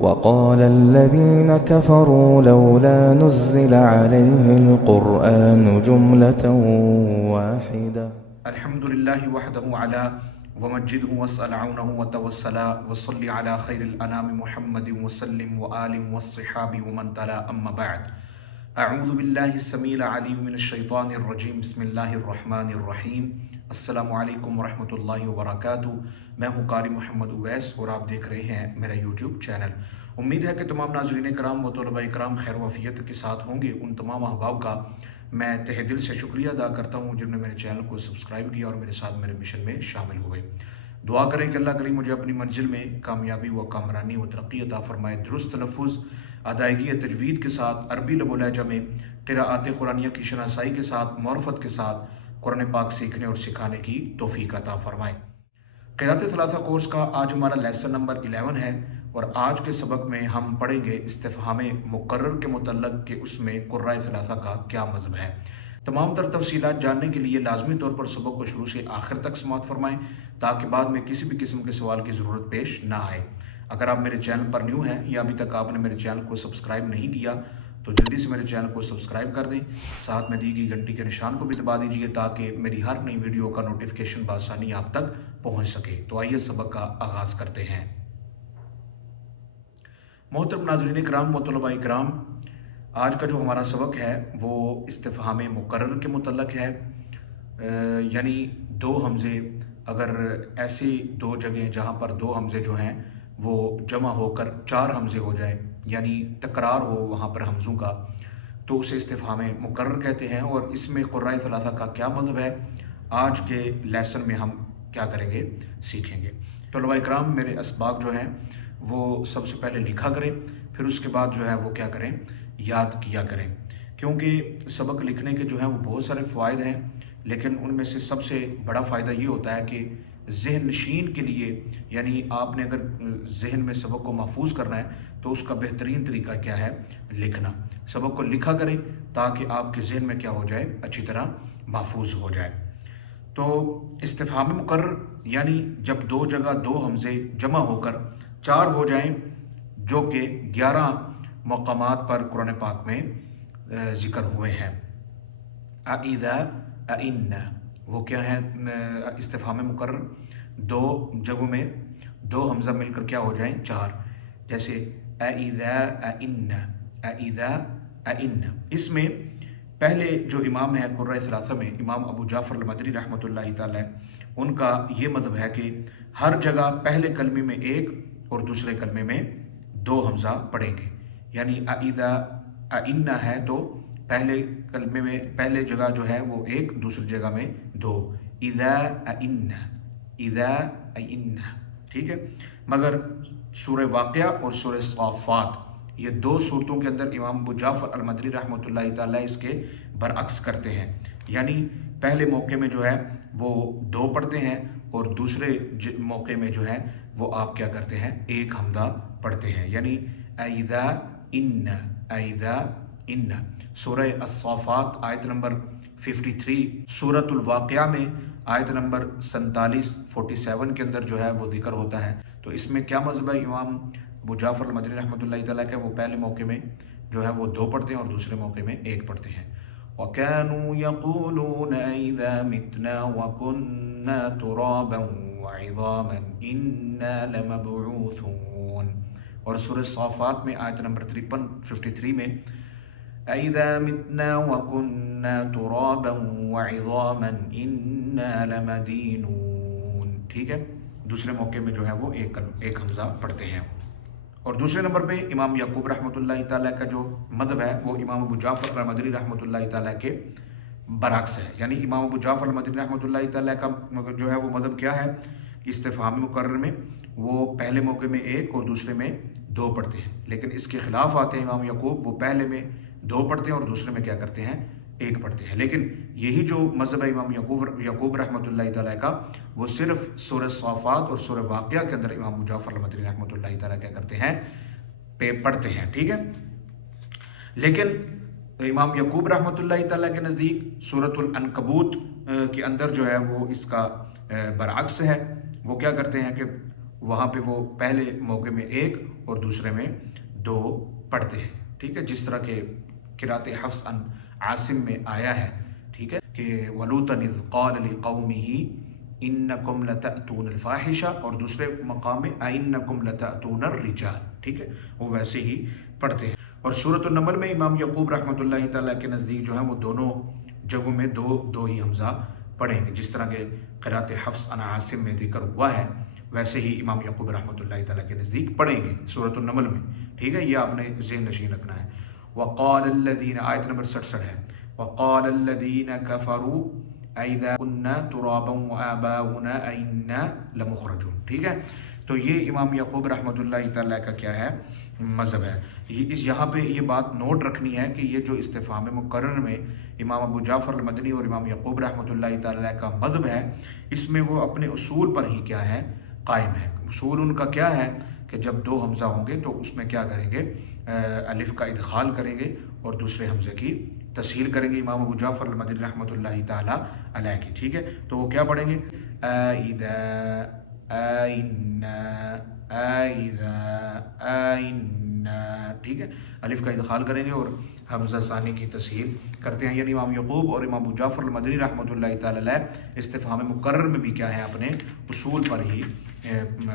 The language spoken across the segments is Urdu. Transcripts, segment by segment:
وقال الذين كفروا لولا نزل عليه القرآن جملة واحدة. الحمد لله وحده على ومجده واسأل عونه وتوسل وصلي على خير الأنام محمد وسلم وآل والصحاب ومن تلا أما بعد. اعوذ باللہ السمیع العلیم من الشیطان الرجیم بسم اللہ الرحمن الرحیم. السلام علیکم ورحمۃ اللہ وبرکاتہ. میں ہوں قاری محمد اویس اور آپ دیکھ رہے ہیں میرا یوٹیوب چینل. امید ہے کہ تمام ناظرین کرام و طلباء کرام خیر و عافیت کے ساتھ ہوں گے. ان تمام احباب کا میں تہ دل سے شکریہ ادا کرتا ہوں جنہوں نے میرے چینل کو سبسکرائب کیا اور میرے ساتھ میرے مشن میں شامل ہوئے. دعا کریں کہ اللہ کریم مجھے اپنی منزل میں کامیابی و کامرانی و ترقی عطا فرمائے. درست تلفظ، ادائیگی تجوید کے ساتھ، عربی لب و لہجہ میں قراءات قرآنیہ کی شناسائی کے ساتھ، معرفت کے ساتھ قرآن پاک سیکھنے اور سکھانے کی توفیق عطا فرمائے. قراءت ثلاثہ کورس کا آج ہمارا لیسن نمبر 11 ہے اور آج کے سبق میں ہم پڑھیں گے استفہام مقرر کے متعلق کہ اس میں قرۂ ثلاثہ کا کیا مذہب ہے. تمام تر تفصیلات جاننے کے لیے لازمی طور پر سبق کو شروع سے آخر تک سماعت فرمائیں تاکہ بعد میں کسی بھی قسم کے سوال کی ضرورت پیش نہ آئے. اگر آپ میرے چینل پر نیو ہیں یا ابھی تک آپ نے میرے چینل کو سبسکرائب نہیں کیا تو جلدی سے میرے چینل کو سبسکرائب کر دیں. ساتھ میں دی گئی گھنٹی کے نشان کو بھی دبا دیجیے تاکہ میری ہر نئی ویڈیو کا نوٹیفیکیشن بآسانی آپ تک پہنچ سکے. تو آئیے سبق کا آغاز کرتے ہیں. محترم ناظرین کرام و طلباء کرام، آج کا جو ہمارا سبق ہے وہ استفہام مقرر کے متعلق ہے. یعنی دو حمزے، اگر ایسی دو جگہیں جہاں پر دو حمزے جو ہیں وہ جمع ہو کر چار حمزے ہو جائیں، یعنی تکرار ہو وہاں پر حمزوں کا، تو اسے استفہام مقرر کہتے ہیں. اور اس میں قرۂ ثلاثہ کا کیا مطلب ہے آج کے لیسن میں ہم کیا کریں گے، سیکھیں گے. طلباء اکرام، میرے اسباق جو ہیں وہ سب سے پہلے لکھا کریں، پھر اس کے بعد جو ہے وہ کیا کریں، یاد کیا کریں. کیونکہ سبق لکھنے کے جو ہیں وہ بہت سارے فوائد ہیں، لیکن ان میں سے سب سے بڑا فائدہ یہ ہوتا ہے کہ ذہن نشین کے لیے، یعنی آپ نے اگر ذہن میں سبق کو محفوظ کرنا ہے تو اس کا بہترین طریقہ کیا ہے، لکھنا. سبق کو لکھا کریں تاکہ آپ کے ذہن میں کیا ہو جائے، اچھی طرح محفوظ ہو جائے. تو استفہام مقرر یعنی جب دو جگہ دو حمزے جمع ہو کر چار ہو جائیں، جو کہ 11 مقامات پر قرآن پاک میں ذکر ہوئے ہیں. اذا، ان، وہ کیا ہے استفہام مقرر. دو جگہوں میں دو حمزہ مل کر کیا ہو جائیں، چار. جیسے اذا ان، اذا ان. اس میں پہلے جو امام ہے قرۂ ثلاثہ میں، امام ابو جعفر المدنی رحمۃ اللہ تعالی، ان کا یہ مذہب ہے کہ ہر جگہ پہلے کلمے میں ایک اور دوسرے کلمے میں دو حمزہ پڑھیں گے. یعنی اذا ان ہے تو پہلے کلمے میں پہلے جگہ جو ہے وہ ایک، دوسری جگہ میں دو. اذا ان، اذا ان، ٹھیک ہے. مگر سورہ واقعہ اور سورہ صافات، یہ دو صورتوں کے اندر امام ابو جعفر المدنی رحمۃ اللہ تعالی اس کے برعکس کرتے ہیں. یعنی پہلے موقع میں جو ہے وہ دو پڑھتے ہیں اور دوسرے موقع میں جو ہے وہ آپ کیا کرتے ہیں، ایک حمزہ پڑھتے ہیں. یعنی اذا ان، اذا ان. سورہ الصافات آیت نمبر 53، سورۃ الواقعہ میں آیت نمبر 47 کے اندر جو ہے وہ ذکر ہوتا ہے. تو اس میں کیا مذہب ہے امام ابو جعفر المدنی رحمۃ اللہ تعالیٰ کا، وہ پہلے موقع میں جو ہے وہ دو پڑھتے ہیں اور دوسرے موقع میں ایک پڑھتے ہیں. وَكَانُوا يَقُولُونَ إِذَا مِتْنَا وَكُنَّا تُرَابًا وَعِظَامًا إِنَّا لَمَبْعُوثُونَ. اور سورہ صافات میں آیت نمبر 53 میں اِذَا مِتْنَا وَكُنَّا تُرَابًا وَعِظَامًا إِنَّا لَمَدِينُونَ. ٹھیک ہے. دوسرے موقع میں جو ہے وہ ایک حمزہ پڑھتے ہیں. اور دوسرے نمبر پہ امام یعقوب رحمۃ اللہ تعالیٰ کا جو مذہب ہے وہ امام ابو جعفر المدنی رحمۃ اللہ تعالیٰ کے برعکس ہے. یعنی امام ابو جعفر المدنی رحمۃ اللہ تعالیٰ کا جو ہے وہ مذہب کیا ہے کہ استفہام مقرر میں وہ پہلے موقع میں ایک اور دوسرے میں دو پڑھتے ہیں. لیکن اس کے خلاف آتے ہیں امام یعقوب، وہ پہلے میں دو پڑھتے ہیں اور دوسرے میں کیا کرتے ہیں، ایک پڑھتے ہیں. لیکن یہی جو مذہب ہے امام یعقوب رحمۃ اللہ تعالیٰ کا، وہ صرف سورہ صافات اور سورہ واقعہ کے اندر امام ابو جعفر المدنی رحمۃ اللہ تعالیٰ کیا کرتے ہیں، پڑھتے ہیں. ٹھیک ہے. لیکن امام یعقوب رحمۃ اللہ تعالیٰ کے نزدیک سورۃ العنکبوت کے اندر جو ہے وہ اس کا برعکس ہے. وہ کیا کرتے ہیں کہ وہاں پہ وہ پہلے موقع میں ایک اور دوسرے میں دو پڑھتے ہیں، ٹھیک ہے، جس طرح کہ قرات حفص عن عاصم میں آیا ہے، ٹھیک ہے، کہ وَلُوطًا إِذْ قَالَ لِقَوْمِهِ إِنَّكُمْ لَتَأْتُونَ الْفَاحِشَةَ، اور دوسرے مقام میں أَإِنَّكُمْ لَتَأْتُونَ الرِّجَالَ، ٹھیک ہے، وہ ویسے ہی پڑھتے ہیں۔ اور سورۃ النمل میں امام یعقوب رحمۃ اللہ تعالیٰ کے نزدیک جو ہے وہ دونوں جگہوں میں دو ہی حمزہ پڑھیں گے، جس طرح کہ قرات حفص عن عاصم میں ذکر ہوا ہے ویسے ہی امام یعقوب رحمۃ اللہ تعالیٰ کے نزدیک پڑھیں گے سورۃ النمل میں، ٹھیک ہے، یہ آپ نے ذہن نشین رکھنا ہے۔ وقال الذین، آیت نمبر 66 ہے، وقال الذین کفروا اذا كنا ترابا وآباؤنا أئنا لمخرجون، ٹھیک ہے، تو یہ امام یعقوب رحمۃ اللہ تعالیٰ کا کیا ہے مذہب ہے۔ یہاں پہ یہ بات نوٹ رکھنی ہے کہ یہ جو استفہام مقرر میں امام ابو جعفر المدنی اور امام یعقوب رحمۃ اللہ تعالیٰ کا مذہب ہے، اس میں وہ اپنے اصول پر ہی کیا ہے قائم ہے۔ اصول ان کا کیا ہے کہ جب دو حمزہ ہوں گے تو اس میں کیا کریں گے، الف کا ادخال کریں گے اور دوسرے حمزے کی تسہیل کریں گے، امام ابو جعفر المدنی رحمۃ اللہ تعالیٰ علیہ کی، ٹھیک ہے، تو وہ کیا پڑھیں گے، اذا آئنا آئذا آئنا، ٹھیک ہے، الف کا ادخال کریں گے اور حمزہ ثانی کی تسہیل کرتے ہیں، یعنی امام یعقوب اور امام ابو جعفر المدنی رحمۃ اللہ تعالیٰ علیہ استفہام مقرر میں بھی کیا ہے اپنے اصول پر ہی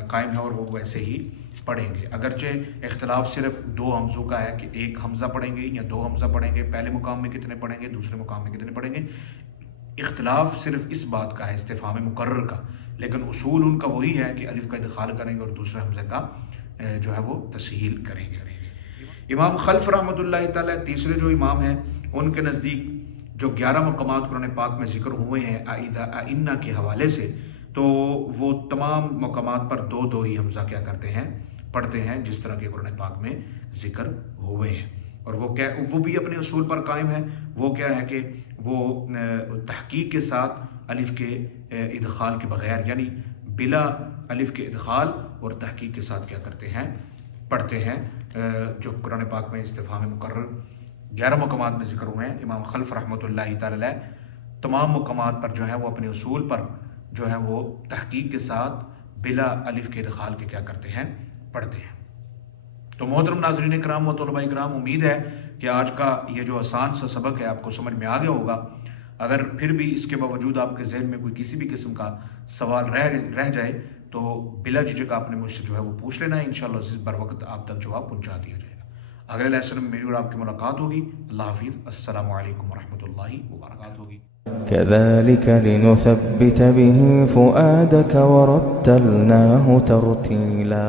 قائم ہے اور وہ ویسے ہی پڑھیں گے، اگرچہ اختلاف صرف دو حمزوں کا ہے کہ ایک حمزہ پڑھیں گے یا دو حمزہ پڑھیں گے، پہلے مقام میں کتنے پڑھیں گے، دوسرے مقام میں کتنے پڑھیں گے، اختلاف صرف اس بات کا ہے استفہام مقرر کا، لیکن اصول ان کا وہی ہے کہ الف کا ادخال کریں گے اور دوسرے حمزے کا جو ہے وہ تسہیل کریں گے۔ امام خلف رحمۃ اللہ تعالیٰ تیسرے جو امام ہیں، ان کے نزدیک جو 11 مقامات قرآن پاک میں ذکر ہوئے ہیں آئنا کے حوالے سے، تو وہ تمام مقامات پر دو ہی حمزہ کیا کرتے ہیں پڑھتے ہیں، جس طرح کے قرآن پاک میں ذکر ہوئے ہیں، اور وہ بھی اپنے اصول پر قائم ہے۔ وہ کیا ہے کہ وہ تحقیق کے ساتھ الف کے ادخال کے بغیر، یعنی بلا الف کے ادخال اور تحقیق کے ساتھ کیا کرتے ہیں پڑھتے ہیں، جو قرآن پاک میں استفہام مقرر 11 مقامات میں ذکر ہوئے ہیں۔ امام خلف رحمۃ اللہ تعالی تمام مقامات پر جو ہے وہ اپنے اصول پر جو ہے وہ تحقیق کے ساتھ بلا الف کے ادخال کے کیا کرتے ہیں پڑھتے ہیں۔ تو محترم ناظرین کرام و طلباء کرام، امید ہے کہ آج کا یہ جو آسان سا سبق ہے آپ کو سمجھ میں آ گیا ہوگا۔ اگر پھر بھی اس کے باوجود آپ کے ذہن میں کوئی کسی بھی قسم کا سوال رہ جائے تو بلا جھجک آپ نے مجھ سے جو ہے وہ پوچھ لینا ہے، انشاءاللہ بر وقت آپ تک جواب پہنچا دیا جائے گا۔ اگلے لیسن میں میری اور آپ کی ملاقات ہوگی۔ اللہ حافظ، السلام علیکم ورحمۃ اللہ وبرکاتہ۔ كذلك لنثبت به فؤادك ورتلناه ترتيلا